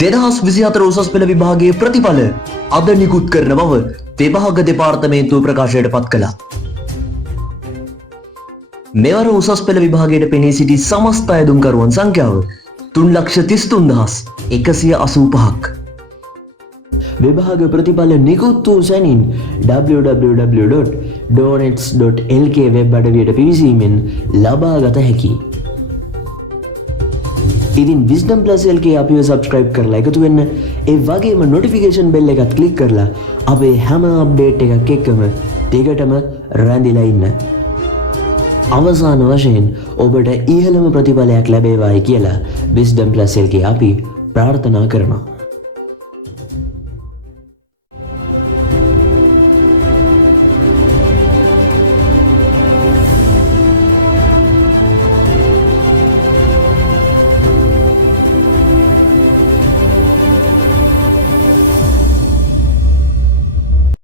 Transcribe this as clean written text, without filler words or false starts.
2024 උසස් පෙළ විභාගයේ ප්‍රතිඵල අද නිකුත් කරන බව විභාග දෙපාර්තමේන්තුව ප්‍රකාශයට පත් කළා. මෙවර උසස් පෙළ විභාගයට පෙනී සිටි සමස්ත අයදුම්කරුවන් සංඛ්‍යාව 3,33,185ක්. විභාග ප්‍රතිඵල නිකුත් වූ සැනින් www.donets.lk වෙබ් අඩවියට පිවිසීමෙන් ලබාගත හැකියි. ඉතින් Wisdom Plus LK අපිව subscribe කරලා එකතු වෙන්න, ඒ වගේම notification bell එකත් click කරලා අපේ හැම update එකක් එක්කම දිගටම රැඳිලා ඉන්න. අවසාන වශයෙන් ඔබට ඉහළම ප්‍රතිඵලයක් ලැබේවායි කියලා Wisdom Plus LK අපි ප්‍රාර්ථනා කරනවා.